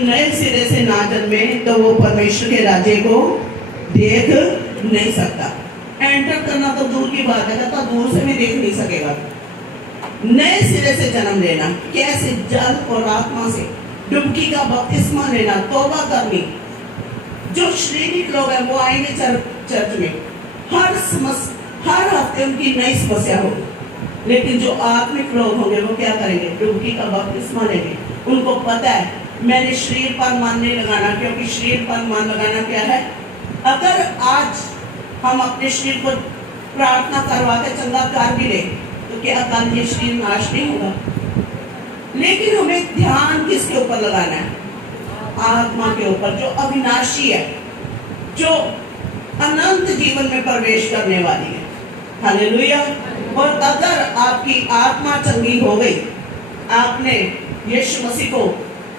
नए सिरे से ना जन्मे तो वो परमेश्वर के राज्य को देख नहीं सकता। एंटर करना तो दूर की बात है, तो दूर से भी देख नहीं सकेगा। नए सिरे से जन्म लेना कैसे? जल और आत्मा से डुबकी का बपतिस्मा लेना, तौबा करनी। जो शारीरिक लोग हैं वो आएंगे चर्च में, हर हफ्ते उनकी नई समस्या होगी। लेकिन जो आत्मिक लोग होंगे वो क्या करेंगे? डुबकी का बपतिस्मा लेंगे। उनको पता है मैंने शरीर पर मन नहीं लगाना, क्योंकि शरीर पर मन लगाना क्या है? अगर आज हम अपने शरीर को प्रार्थना करवा के चंगा कर भी ले तो क्या कल ये शरीर नाश नहीं होगा? लेकिन हमें ध्यान किसके ऊपर लगाना है? आत्मा के ऊपर, जो अविनाशी है, जो अनंत जीवन में प्रवेश करने वाली है। हालेलुया। और अगर आपकी आत्मा चंगी हो गई, आपने यीशु मसीह को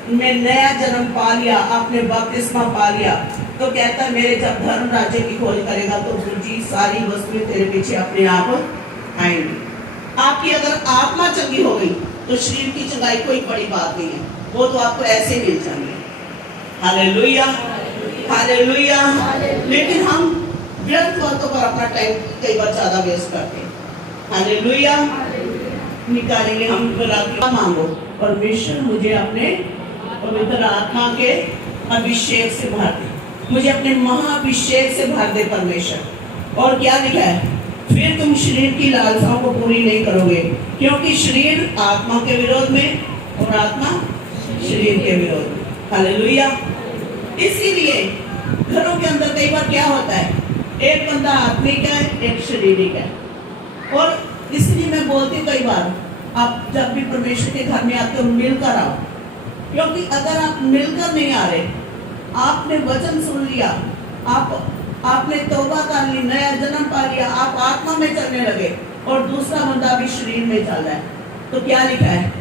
में नया जन्म पा लिया, आपने बपतिस्मा पा लिया, तो कहता है मेरे जब धर्म राज्य की खोज करेगा तो जी सारी वस्तुएं तेरे पीछे अपने आप आएंगी। आपकी अगर आत्मा चंगी हो गई तो शरीर की चंगाई कोई बड़ी बात नहीं है, वो तो आपको ऐसे मिल जाएंगे। Hallelujah, hallelujah. लेकिन हम व्यर्थ बातों पर अपना टाइम कई बार ज्यादा वेस्ट करते हैं। हालेलुया। निकालेंगे हम बुला मांगो, परमेश्वर मुझे अपने पवित्र आत्मा के अभिषेक से भर दे, मुझे अपने महाअभिषेक से भर दे परमेश्वर। और क्या लिखा है? फिर तुम शरीर की लालसाओं को पूरी नहीं करोगे, क्योंकि शरीर आत्मा के विरोध में और आत्मा शरीर के विरोध में। हालेलुया। इसीलिए घरों के अंदर कई बार क्या होता है, एक बंदा आत्मिक है, एक शारीरिक है। और इसलिए मैं बोलती हूँ कई बार आप जब भी परमेश्वर के घर में आते हो मिलकर आओ, क्योंकि अगर आप मिलकर नहीं आ रहे, आपने वचन सुन लिया, आपने तौबा कर ली, नया जन्म पा लिया, आप आत्मा में चलने लगे और दूसरा बंदा भी शरीर में चल रहा है, तो क्या लिखा है?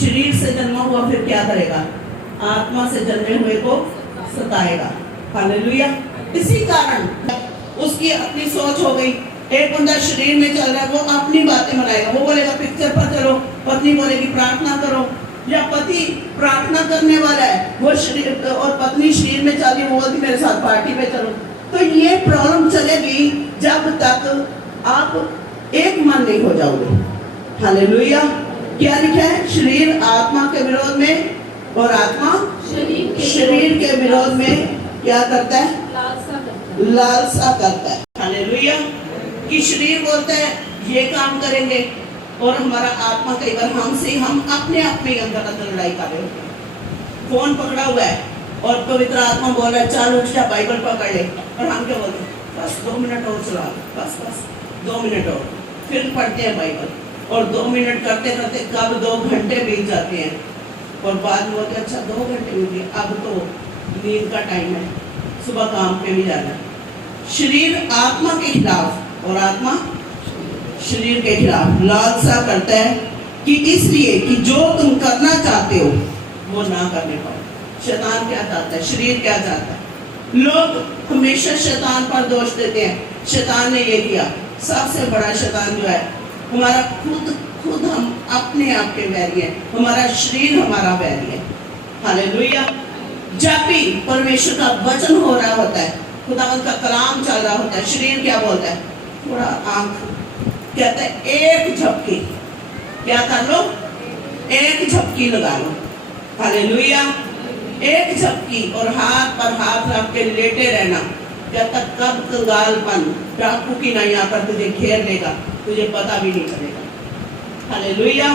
शरीर से जन्मा हुआ फिर क्या करेगा? आत्मा से जन्मे हुए को सताएगा। हालेलुया। इसी कारण उसकी अपनी सोच हो गई। एक बंदा शरीर में चल रहा है, वो अपनी बातें बनाएगा, वो बोलेगा पिक्चर पर चलो, पत्नी बोलेगी प्रार्थना करो, या पति प्रार्थना करने वाला है वो शरीर और पत्नी शरीर में चल रही है, वो बोलती मेरे साथ पार्टी पे चलो। तो ये प्रॉब्लम चलेगी जब तक आप एक मन नहीं हो जाओगे। हालेलुया। क्या लिखा है? शरीर आत्मा के विरोध में और आत्मा शरीर के विरोध में क्या करता है? लालसा करता है। हालेलुया। कि शरीर बोलता है ये काम करेंगे और हमारा आत्मा कई बार हमसे हम अपने आप में अंदर लड़ाई कर रहे होते हैं। फोन पकड़ा हुआ है और पवित्र आत्मा बोल रहा है चल उठ जा बाइबल पकड़ ले, और हम क्या बोलते हैं? बस 2 मिनट और चला, बस 2 मिनट और, फिर पढ़ते हैं बाइबल और 2 मिनट करते करते कब 2 घंटे बीत जाते हैं और बाद में बोलते अच्छा 2 घंटे बीत गए, अब तो नींद का टाइम है, सुबह काम पे भी जाना है। शरीर आत्मा के खिलाफ और आत्मा शरीर के खिलाफ लालसा करता है कि इसलिए कि जो तुम करना चाहते हो वो ना करने पाओ। शैतान क्या चाहता है? शरीर क्या चाहता है? लोग हमेशा शैतान पर दोष देते हैं, शैतान ने ये किया। सबसे बड़ा शैतान जो है हमारा खुद हम अपने आप के बैरी है, हमारा शरीर हमारा बैरी है। हालेलुया। जब भी परमेश्वर का वचन हो रहा होता है, खुदावंद का कलाम चल रहा होता है, शरीर क्या बोलता है? थोड़ा आंख कहता है एक झपकी, क्या कर लो? एक झपकी लगा लो। हालेलुया। एक झपकी और हाथ पर हाथ रख के लेटे रहना। कहता कब कंगालपन डाकू की नहीं आकर तुझे घेर लेगा, तुझे पता भी नहीं चलेगा। हालेलुया।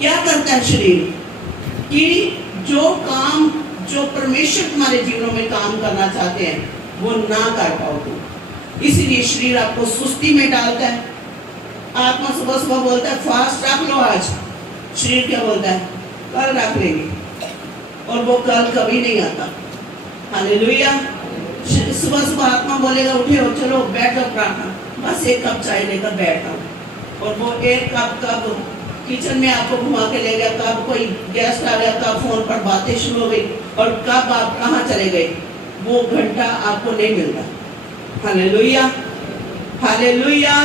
क्या करता है शरीर? कि जो काम जो परमेश्वर तुम्हारे जीवनों में काम करना चाहते हैं वो ना कर पाओ तुम, इसीलिए शरीर आपको सुस्ती में डालता है। आत्मा सुबह सुबह बोलता है फास्ट रख लो आज, शरीर क्या बोलता है? कल रख लेंगे, और वो कल कभी नहीं आता। हालेलुया। सुबह सुबह आत्मा बोलेगा उठे हो चलो बैठ जाओ प्रार्थना, बस 1 कप चाय लेकर बैठता हूँ, और वो 1 कप कब किचन में आपको घुमा के ले गया, कब कोई गेस्ट आ गया, कब फोन पर बातें शुरू हो गई, और कब आप कहाँ चले गए, वो घंटा आपको नहीं मिलता। Hallelujah, hallelujah.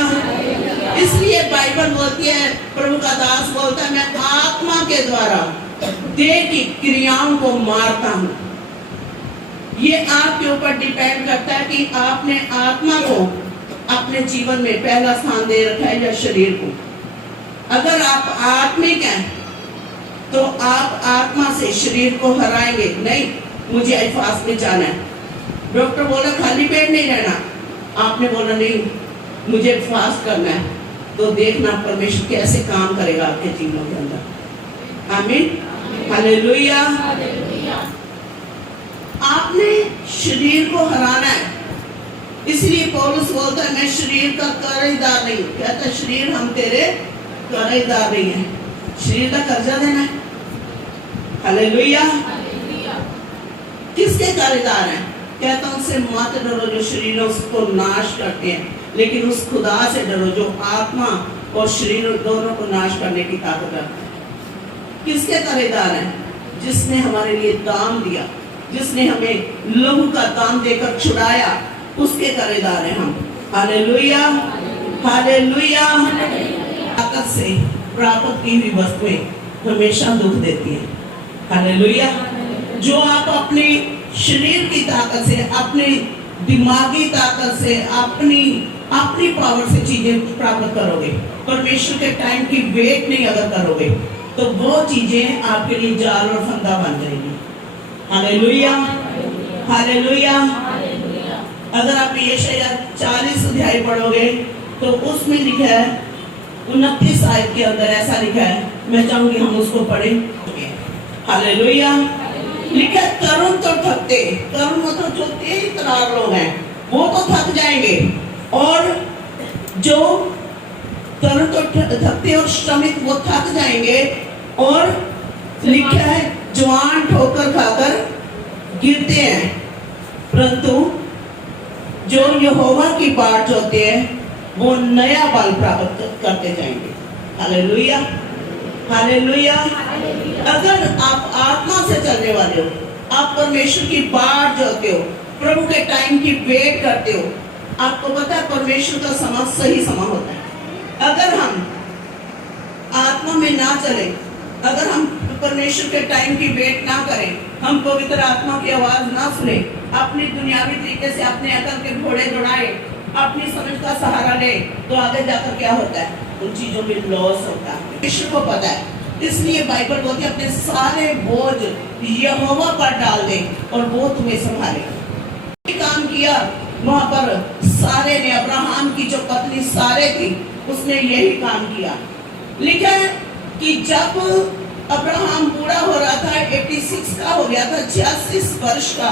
इसलिए बाइबल बोलती है, प्रभु का दास बोलता है मैं आत्मा के द्वारा देह की क्रियाओं को मारता हूं। ये आपके ऊपर डिपेंड करता है कि आपने आत्मा को अपने जीवन में पहला स्थान दे रखा है या शरीर को। अगर आप आत्मिक हैं तो आप आत्मा से शरीर को हराएंगे नहीं। मुझे फास्ट में जाना है, डॉक्टर बोला खाली पेट नहीं रहना, आपने बोला नहीं मुझे फास्ट करना है, तो देखना परमेश्वर कैसे काम करेगा आपके जीवन के अंदर। आमीन, हालेलुया। आपने शरीर को हराना है, इसलिए पौलुस बोलता है मैं शरीर का कर्जदार नहीं हूं। कहता शरीर हम तेरे कर्जदार नहीं है, शरीर का कर्जा देना है। हालेलुया। किसके कर्जदार हैं? कहता उनसे मत डरो जो शरीरों को नाश करते हैं, लेकिन उस खुदा से डरो जो आत्मा और शरीर दोनों को नाश करने की ताकत रखता है। किसके कर्जदार हैं? जिसने हमारे लिए दाम दिया, जिसने हमें लहू का दाम देकर छुड़ाया, उसके कर्जदार हैं हम। Hallelujah, hallelujah. ताकत से प्राप्त की हुई वस्तुएं हमेशा दुख देती हैं। हालेलुया। जो आप अपने शरीर की ताकत से, अपनी दिमागी ताकत से, अपनी पावर से चीजें प्राप्त करोगे, परमेश्वर के टाइम की वेट नहीं अगर करोगे, तो वो चीजें आपके लिए जाल और फंदा बन जाएगी। Hallelujah, hallelujah. अगर आप यशायाह 40 अध्याय पढ़ोगे तो उसमें लिखा है 29 आयत के अंदर ऐसा लिखा है, मैं चाहूंगी हम उसको पढ़ें। हालेलुया। लिखा तरुण तो थकते, तरुण मतलब जो तेज तरार लोग हैं वो तो थक जाएंगे, और जो तरुण तो थकते और श्रमिक वो थक जाएंगे, और लिखा है जवान ठोकर खाकर गिरते हैं, परंतु जो यहोवा की बाट जोते हैं वो नया बल प्राप्त करते जाएंगे। Hallelujah, hallelujah. अगर आप आत्मा से चलने वाले हो, आप परमेश्वर की बाट जोते हो, प्रभु के टाइम की वेट करते हो, आपको पता है परमेश्वर का समय सही समय होता है। अगर हम आत्मा में ना चले, अगर हम परमेश्वर के टाइम की वेट ना करें, हम पवित्र आत्मा की आवाज ना सुने, अपनी दुनियावी तरीके से अपने अकल के घोड़े दौड़ाए, अपनी समझ का सहारा ले, तो आगे जाकर क्या होता है? उन चीजों में लॉस होता है। परमेश्वर को पता है, इसलिए बाइबल बोलती है अपने सारे बोझ यहोवा पर डाल दे और वो तुम्हें संभालेगा। काम किया वहां पर सारे ने, अब्राहम की जो पत्नी सारे थी उसने यही काम किया। लिखा है कि जब अब्राहम बूढ़ा हो रहा था, 86 का हो गया था, 86 वर्ष का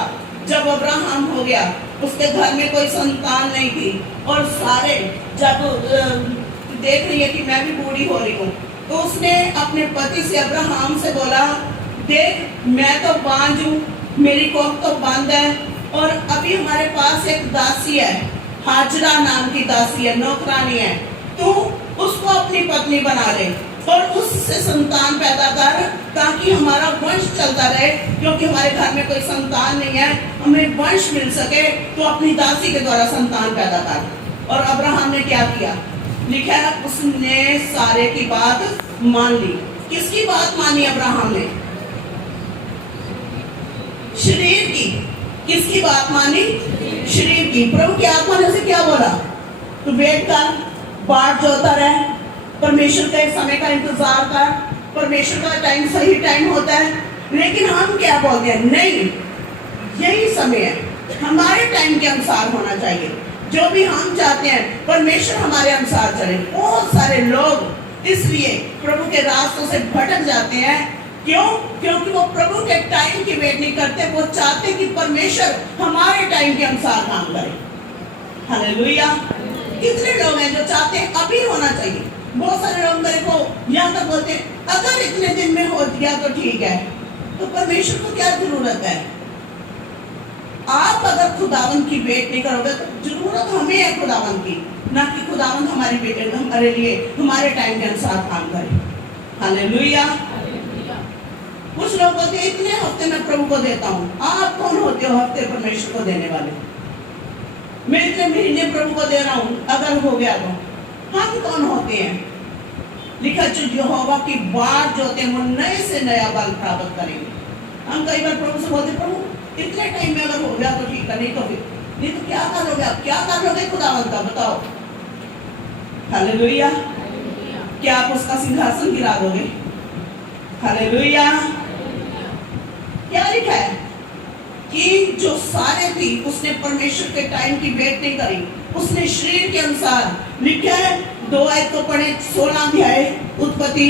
जब अब्राहम हो गया, उसके घर में कोई संतान नहीं थी, और सारे जब देख रही है कि मैं भी बूढ़ी हो रही हूँ, तो उसने अपने पति से, अब्राहम से बोला, देख मैं तो बांझ हूँ, मेरी कोख तो बंद है, और अभी हमारे पास एक दासी है, हाजरा नाम की दासी है, नौकरानी है, तू उसको अपनी पत्नी बना ले और उससे संतान पैदा कर, ताकि हमारा वंश चलता रहे, क्योंकि हमारे घर में कोई संतान नहीं है, हमें वंश मिल सके, तो अपनी दासी के द्वारा संतान पैदा कर। और अब्राहम ने क्या किया? लिखा है उसने सारे की बात मान ली। किसकी बात मानी अब्राहम ने? शरीर की। किसकी बात मानी? शरीर की। प्रभु की आत्मा ने उसे क्या बोला? तो वेट कर, बाट जोता रहे, परमेश्वर के समय का इंतजार कर, परमेश्वर का टाइम सही टाइम होता है। लेकिन हम क्या बोलते हैं? नहीं, यही समय है, हमारे टाइम के अनुसार होना चाहिए, जो भी हम चाहते हैं परमेश्वर हमारे अनुसार चले। बहुत सारे लोग इसलिए प्रभु के रास्तों से भटक जाते हैं। क्यों? क्योंकि वो प्रभु के टाइम की वेट नहीं करते, वो चाहते कि परमेश्वर हमारे टाइम के अनुसार काम करे। हालेलुया। कितने लोग हैं जो चाहते हैं अभी होना चाहिए। बहुत सारे लोग मेरे को यहाँ तक बोलते हैं अगर इतने दिन में हो गया तो ठीक है। तो परमेश्वर को क्या जरूरत है? आप अगर खुदावन की वेट नहीं करोगे तो जरूरत हमें है खुदावन की, ना कि खुदावन हमारी बेटे हमारे लिए हमारे टाइम के अनुसार काम करे। हालेलुया। कुछ लोग बोलते हैं इतने हफ्ते मैं प्रभु को देता हूँ। आप कौन होते हो हफ्ते परमेश्वर को देने वाले? मैं इतने महीने प्रभु को दे रहा हूँ, अगर हो गया तो हम कौन होते हैं? लिखा जो यहोवा की बाट जो होते हैं वो नए से नया बल प्राप्त करेंगे। हम कई बार प्रभु से बोलते प्रभु इतने टाइम में अगर हो गया तो ठीक है, नहीं तो क्या करोगे आप, क्या कर लोगे खुदावंत का, बताओ। हालेलुया। क्या आप उसका सिंहासन गिरा दोगे? हालेलुया। क्या लिखा है कि जो सारे थी उसने परमेश्वर के टाइम की वेट नहीं करी, उसने शरीर के अनुसार लिखा है 2 आयत को पढ़े 16 अध्याय उत्पत्ति